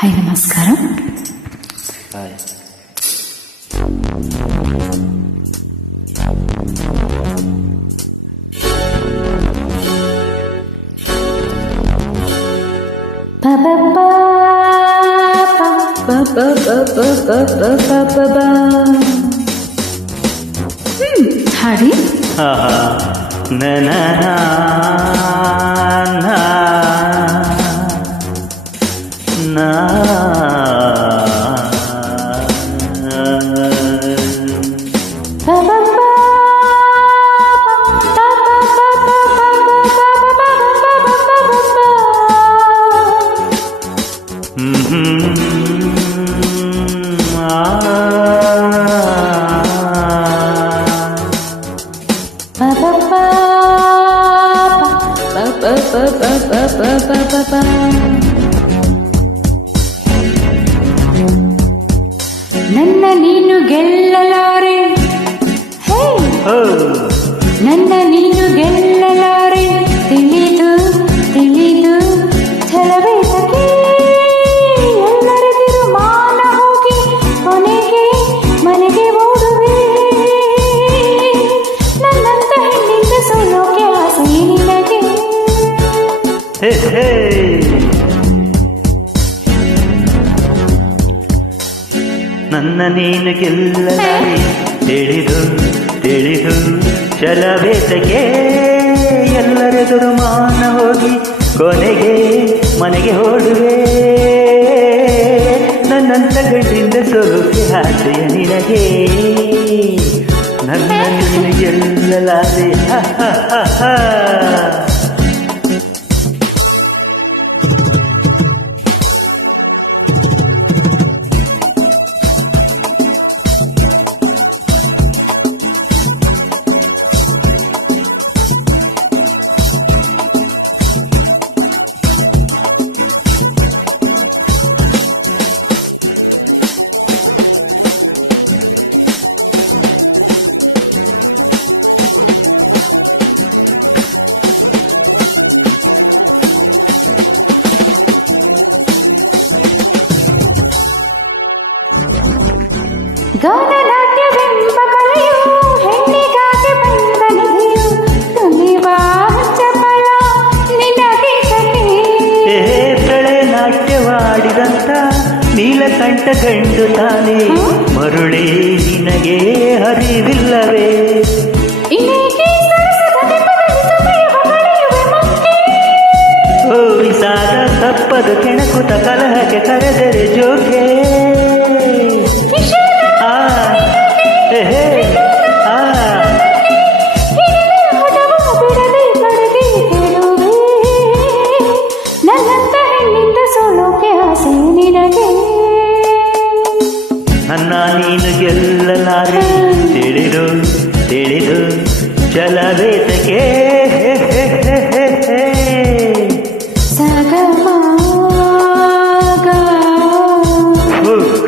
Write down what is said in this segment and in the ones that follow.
Hi ನಮಸ್ಕಾರ. Hi. ಹಾಡಿ ನನ್ನ ನೀನು ಗೆಲ್ಲಲಾರೆ, ಹೇ ನನ್ನ ನೀನು ಗೆಲ್ಲಲಾರೆ, ತಿಳಿದು ತಿಳಿದು ಛಲವೇ ಸಖಿ ಎಲ್ಲರಿಗಿರು ಮಾನ ಹೋಗಿ ಕೊನೆಗೆ ಮನೆಗೆ ಓಡುವೆ. ನನ್ನಂತ ಹೆಣ್ಣಿಂದ ಸೋಲೋಕೆ ಆಸೆ ನಿನಗೆ. ನನ್ನ ನೀನು ಗೆಲ್ಲಲಾರೆ, ತಿಳಿದು ತಿಳಿದು ಛಲವೇತಕ್ಕೆ ಎಲ್ಲರೆದುರು ಮಾನ ಹೋಗಿ ಕೊನೆಗೆ ಮನೆಗೆ ಓಡುವೆ. ನನ್ನಂತ ಗಂಡಿಂದ ಸೋಲೋಕೆ ಆಸೆಯ ನಿನಗೆ. ನನ್ನ ನೀನು ಗೆಲ್ಲಲಾರೆ. ಗಾನನಾಟ್ಯವೆಂಬ ಕಲೆಯು ಹೆಣ್ಣಿಗಾಗಿ ಬಂದ ನಿಧಿಯು, ತುಲಿವ ಚಪಲ ನಿನಗೆ ಸಖಿ. ಪ್ರಳಯ ನಾಟ್ಯವಾಡಿದಂತ ನೀಲಕಂಠ ಗಂಡು ತಾನೇ, ಮರುಳೇ ನಿನಗೆ ಹರಿವಿಲ್ಲವೇ? ಇನ್ನೇಕೆ ಸರಸದ ನೆಪದಲ್ಲಿ ಸಮಯವ ಕಳೆಯುವೆ ಮತ್ತೆ? ವಿಸಾದ ತಪ್ಪದು ಕೆಣಕುತ ಕಲಹಕ್ಕೆ ಕರೆದರೆ ಜೋಕೆ. ನನ್ನಂತ ಹೆಣ್ಣಿಂದ ಸೋಲೋಕೆ ಆಸೆ ನಿನಗೆ. ನನ್ನ ನೀನು ಗೆಲ್ಲಲಾರೆ, ತಿಳಿದು ತಿಳಿದು ಛಲವೇತಕ್ಕೆ.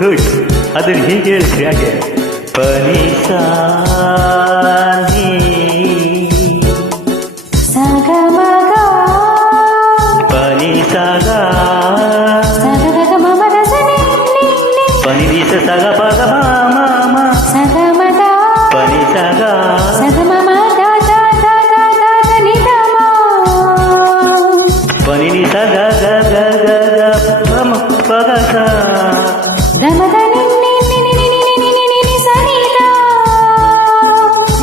ಗುಡ್. ಅದನ್ನು ಹೀಗೆ ಹೇಳ್ತೀರಿ ಯಾಕೆ? ಪನಿಸಾ ಸಗಮಗ ಪನಿಸಾಗ ಸಗಗ ಮಮದ ಸನಿ ಪನಿಸ ಸಗ ಪಗ ಮಾಮ ಸಗಮದ ಪನಿಸಾಗ ಸಗಮಮ ನಿಧಮ ಪನಿ ಸಗ ಗ ಗ ಗ ಗ ಪಮ ಪಗ ಸ ಗಮದ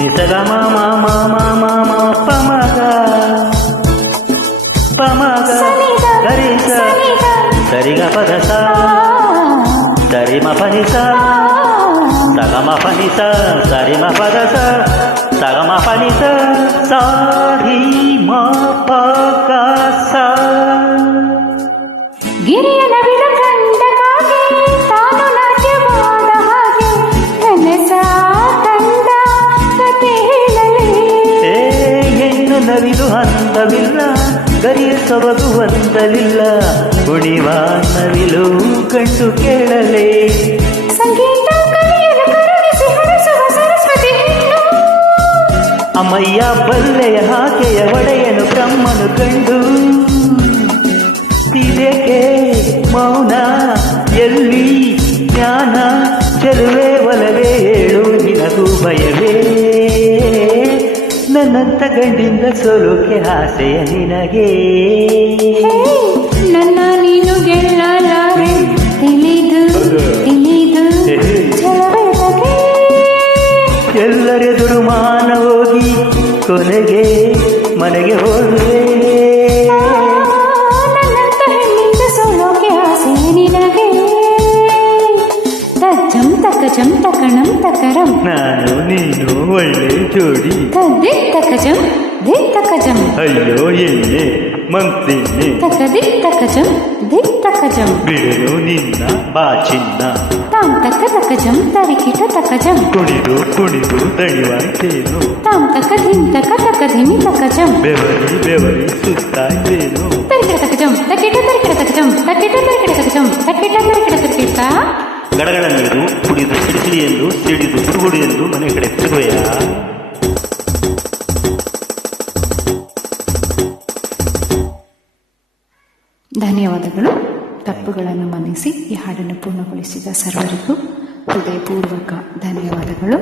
ನಿಸಗ ಮಾಮ ಮಾಮ ಮಾಮ ಪಮಗ ಪಮಗ ಗರಿಸ ಸರಿಗ ಪದಸ ಸರಿಮ ಪನಿಸ ಸಗಮ ಪನಿಸ ಸರಿಮ ಪದಸ ಸಗಮ ಪನಿಸ ಸಾರಿಮ ಪಗಸ. ಗಿರಿಯ ನವಿಲ ಕಂಡ ಕಾಗೆ ತಾನು ನಾಟ್ಯವಾದ ಹಾಗೆ ನನಸ ಕಂಡ ಕತೆ ಹೇಳಲೇ. ಹೆಣ್ಣು ನವಿಲು ಹಂತವಿಲ್ಲ, ಗರಿಯ ಸೊಬಗು ಹೊಂದಲಿಲ್ಲ, ಕುಣಿವ ನವಿಲು ಕಂಡು ಕೇಳಲೇ. ಸಂಗೀತ ಕಲಿಯಲು ಕರುಣಿಸಿ ಹರಿಸುವ ಸರಸ್ವತಿ ಹೆಣ್ಣು. ಅಮ್ಮಯ್ಯ ಬಲ್ಲೆಯ ಹಾಕೆಯ ಒಡೆಯನು ಬ್ರಹ್ಮನು ಕಂಡು, ಇದಕ್ಕೆ ಮೌನ ಭಯವೇ ನನ್ನಂತ ಗಂಡಿಂದ ಸೋಲೋಕೆ ಆಸೆಯ ನಿನಗೆ ಹೇ, ನನ್ನ ನೀನು ಗೆಲ್ಲಲಾರೆ ತಿಳಿದು ತಿಳಿದು ಛಲವೆಸಗೆ. ಎಲ್ಲರೆದುರು ಮಾನ ಹೋಗಿ ಕೊನೆಗೆ ಮನೆಗೆ ಹೋದೆ ನನ್ನಂತ ಹೆಣ್ಣಿಂದ ಸೋಲೋಕೆ ಆಸೆ ನಿನಗೆ. ತಜ್ಜಂ ತಕಜಂ ತಕಣಂ ತಕರಂ ನಾನು ನೀನು ಒಳ್ಳೆ ಜೋಡಿ ತಕಜಂ ತಕಜಂ ಅಯ್ಯೋ ಎಣ್ಣೆ ಮಂಕ್ತಿನ್ನೆ ತಕಜಂ ತಕಜಂ ಬಿಡಲು ನಿನ್ನ ಬಾಚಿನ್ನ ತಾಂ ತಕಜಂ ತರಿಕಿಟ ತಕಜಂ ಕುಣಿದು ಕುಣಿದು ದಣಿವಾಯ್ತೇನು ತಾಂ ತಕಧಿಂ ತಕಧಿಮಿ ತಕಜಂ ಬೆವರಿ ಸುತ್ತಾಯ್ತೇನು ತರಿಕಿಟ ತಕಜಂ ತಕಿಟ ತರಿಕಿಟ ತಕಜಂ ತಕಿಟ ತರಿಕಿಟ ತಕಜಂ ತಕಿಟ ತರಿಕಿಟ ತಕಿಟ ಗಡಗಡ ನಡೆದು ಕುಡಿದು ಸಿಡಿಸಿಡಿ ಎಂದು ಸಿಡಿದು ಗುಡುಗುಡು ಎಂದು ಮನೆ ಕಡೆ ತಿರುಗೋಯ. ಧನ್ಯವಾದಗಳು. ತಪ್ಪುಗಳನ್ನು ಮನ್ನಿಸಿ ಈ ಹಾಡನ್ನು ಪೂರ್ಣಗೊಳಿಸಿದ ಸರ್ವರಿಗೂ ಹೃದಯಪೂರ್ವಕ ಧನ್ಯವಾದಗಳು.